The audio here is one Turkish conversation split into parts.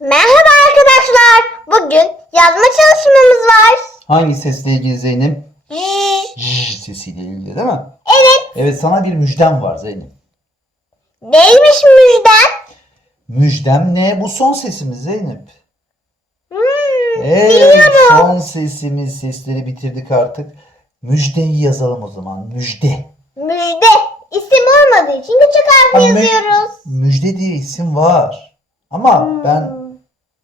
Merhaba arkadaşlar. Bugün yazma çalışmamız var. Hangi sesle ilgili Zeynep? Sesiyle ilgili değil mi? Evet. Evet sana bir müjdem var Zeynep. Neymiş müjden? Müjdem ne? Bu son sesimiz Zeynep. Hmm, Evet biliyorum. son sesimiz. Sesleri bitirdik artık. Müjdeyi yazalım o zaman. Müjde. Müjde. İsim olmadığı için küçük harf yazıyoruz. Müjde diye isim var. Ama Hmm. ben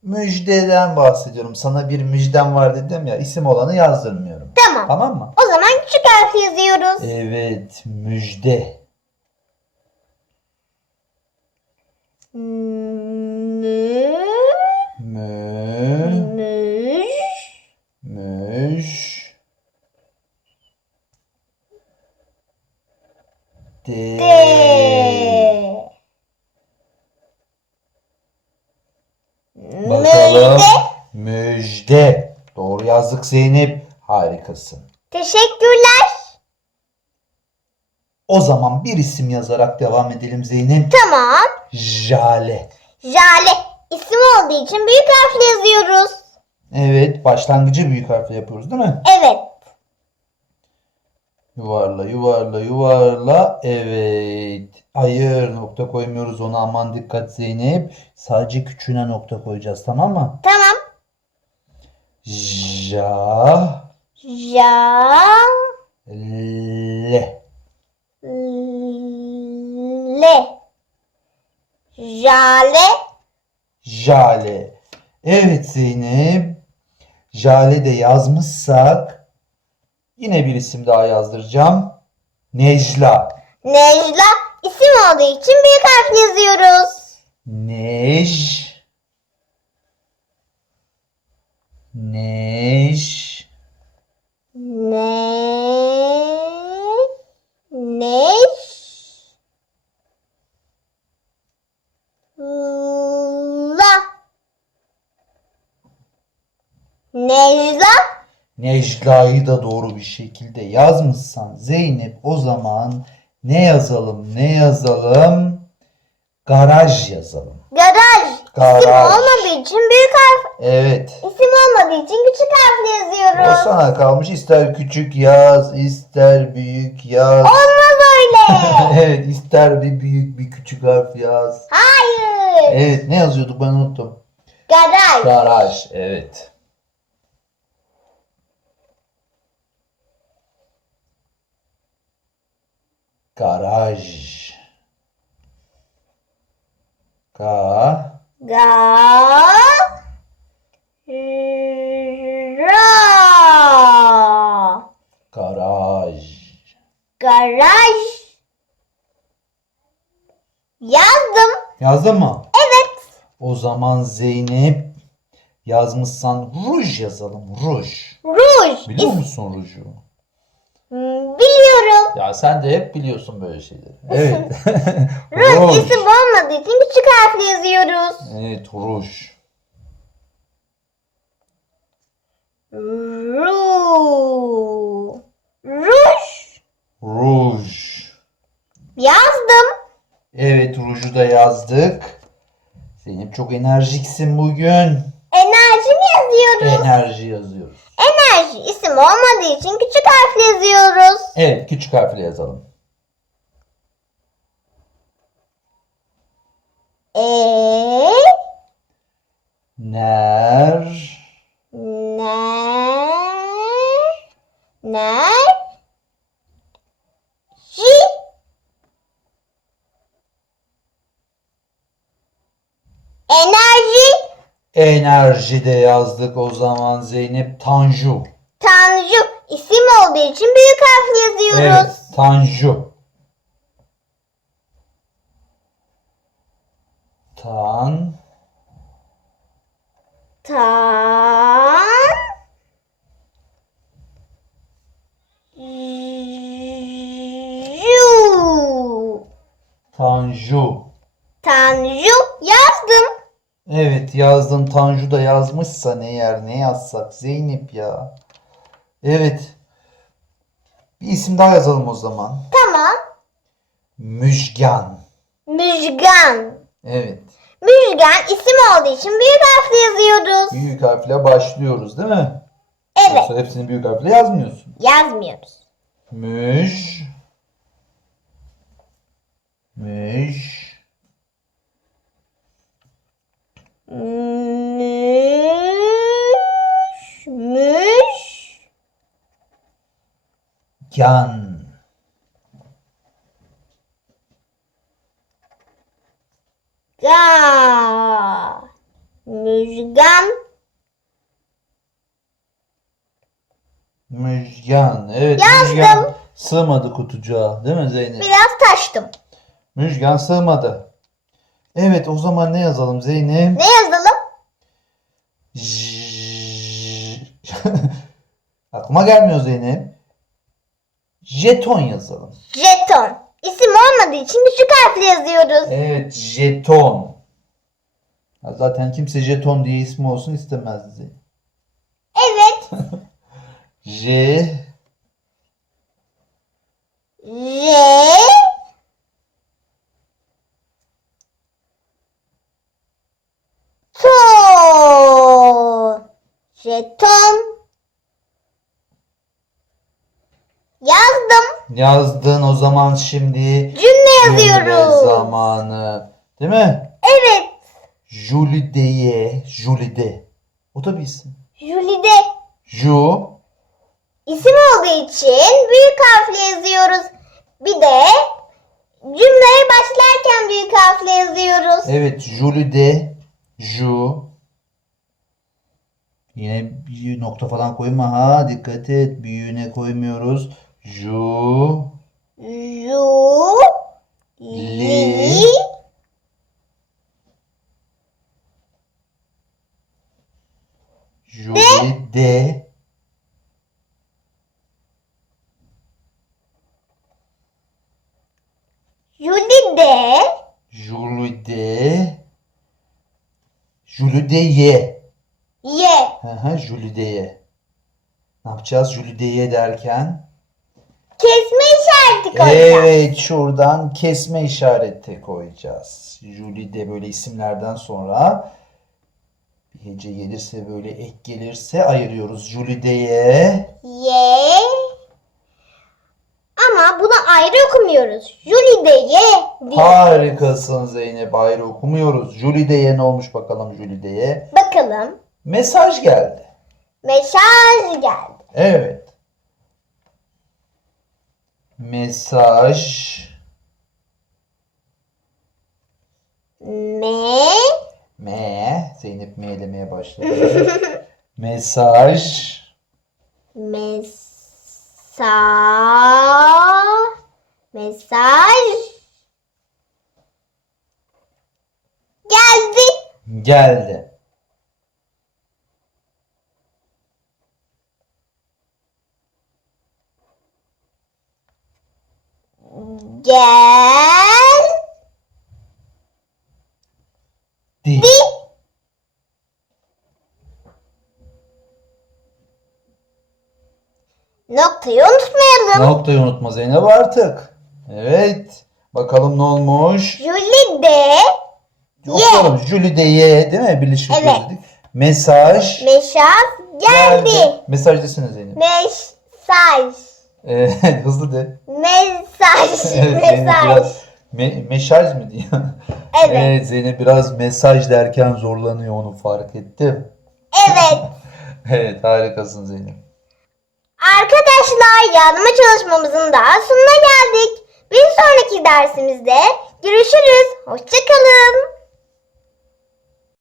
müjdeden bahsediyorum. Sana bir müjdem var dedim ya. isim olanı yazdırmıyorum. Tamam. Tamam mı? O zaman küçük harf yazıyoruz. Evet müjde. Mü. Mü. Müj. Müj. De. De. Bakalım. Müjde. Müjde. Doğru yazdık Zeynep. Harikasın. Teşekkürler. O zaman bir isim yazarak devam edelim Zeynep. Tamam. Jale. Jale. İsim olduğu için büyük harfle yazıyoruz. Evet, başlangıcı büyük harfle yapıyoruz değil mi? Evet. Yuvarla, yuvarla, yuvarla. Evet. Hayır, nokta koymuyoruz ona. Aman dikkat Zeynep. Sadece küçüğüne nokta koyacağız, tamam mı? Tamam. Ja, Ja. le. Le. Jale. Jale. Evet Zeynep. Jale de yazmışsak yine bir isim daha yazdıracağım. Necla. Necla. İsim olduğu için büyük harfle yazıyoruz. Nej. Nej. Ne. Neş. La. Necla. Necla'yı da doğru bir şekilde yazmışsan Zeynep o zaman ne yazalım ne yazalım? Garaj yazalım. Garaj. İsim Garaj. olmadığı için büyük harf. Evet. İsim olmadığı için küçük harfle O yazıyoruz. sana kalmış. İster küçük yaz, ister büyük yaz. Olmaz öyle. Evet, ister bir büyük bir küçük harf yaz. Hayır. Evet, ne yazıyorduk ben unuttum. Garaj. Garaj, evet. Garaj. Ga. Ga. Ra. Garaj. Garaj. Yazdım. Yazdın mı? Evet. O zaman Zeynep yazmışsan ruj yazalım. Ruj. Ruj. Biliyor musun ruju? Hmm, Biliyorum. Ya sen de hep biliyorsun böyle şeyleri. Evet. Ruj ruj. isim olmadığı için küçük harfle yazıyoruz. Evet ruj. Ru. Ruj. Ruj. Yazdım. Evet ruju da yazdık. Zeynep çok enerjiksin bugün. Enerji mi yazıyoruz? Enerji yazıyoruz. Enerji isim olmadığı için küçük harfle yazıyoruz. Evet küçük harfle yazalım. E Ner. ne ne enerji Enerji de yazdık o zaman Zeynep. Tanju. Tanju isim olduğu için büyük harfle yazıyoruz. Evet Tanju. Tan. Tan Ju Tanju. Tanju. Evet yazdın Tanju da yazmışsan eğer ne yazsak Zeynep ya. Evet. Bir isim daha yazalım o zaman. Tamam. Müjgan. Müjgan. Evet. Müjgan isim olduğu için büyük harfle yazıyoruz. Büyük harfle başlıyoruz değil mi? Evet. Yoksa hepsini büyük harfle yazmıyorsun. Yazmıyoruz. Müj. Müj. Müş. Müş. Gan. Ga. Müjgan. Müjgan. Evet. Yazdım. Müjgan sığmadı kutucuğa. Değil mi Zeynep? Biraz taştım. Müjgan sığmadı. Evet o zaman ne yazalım Zeynep? Ne yazalım? Aklıma gelmiyor Zeynep. Jeton yazalım. Jeton. İsim olmadığı için küçük harfle yazıyoruz. Evet jeton. Ya Zaten kimse jeton diye ismi olsun istemezdi. Evet. J. To. Jeton. Yazdım. yazdın o zaman şimdi Cümle yazıyoruz. zamanı. Değil mi? Evet. Jülideye, Jülide. O da bir isim. Jülide. Ju, İsim olduğu için büyük harfle yazıyoruz. Bir de cümleye başlarken büyük harfle yazıyoruz. evet Jülide, Ju. Yine bir nokta falan koyma ha dikkat et büyüğüne koymuyoruz. Ju, Ju. Li. Li. Jülide, Jülide. Jülide, Jülideye. Ye. Hı hı, Jülideye. Ne yapacağız Jülideye derken? Kesme işareti koyacağız. Evet şuradan kesme işareti koyacağız. Jülide böyle isimlerden sonra bir hece gelirse böyle ek gelirse ayırıyoruz. Jülide'ye Ye. Ama bunu ayrı okumuyoruz. Jülide ye diye. harikasın Zeynep ayrı okumuyoruz. Jülide'ye ne olmuş bakalım Jülide'ye? Bakalım. Mesaj geldi. Mesaj geldi. Evet. Mesaj Me. M Zeynep M demeye başladı. Mesaj Mesa. Mesaj. Geldi. geldi. Gel. Di. Di. Noktayı unutmayalım. Noktayı unutma Zeynep artık. Evet. Bakalım ne olmuş? Jülide. Okuyalım. Jülide'ye değil mi? Birleşik Evet. dedik. Mesaj Mesaj geldi. Mesaj desene Zeynep. Mesaj. Ee, hızlı de. Mesaj. Evet, Zeynep Mesaj. biraz me- meşaj mı diyor? Evet. Zeynep biraz mesaj derken zorlanıyor onu fark ettim. Evet. Evet harikasın Zeynep. Arkadaşlar yardıma çalışmamızın daha sonuna geldik. Bir sonraki dersimizde görüşürüz. Hoşçakalın.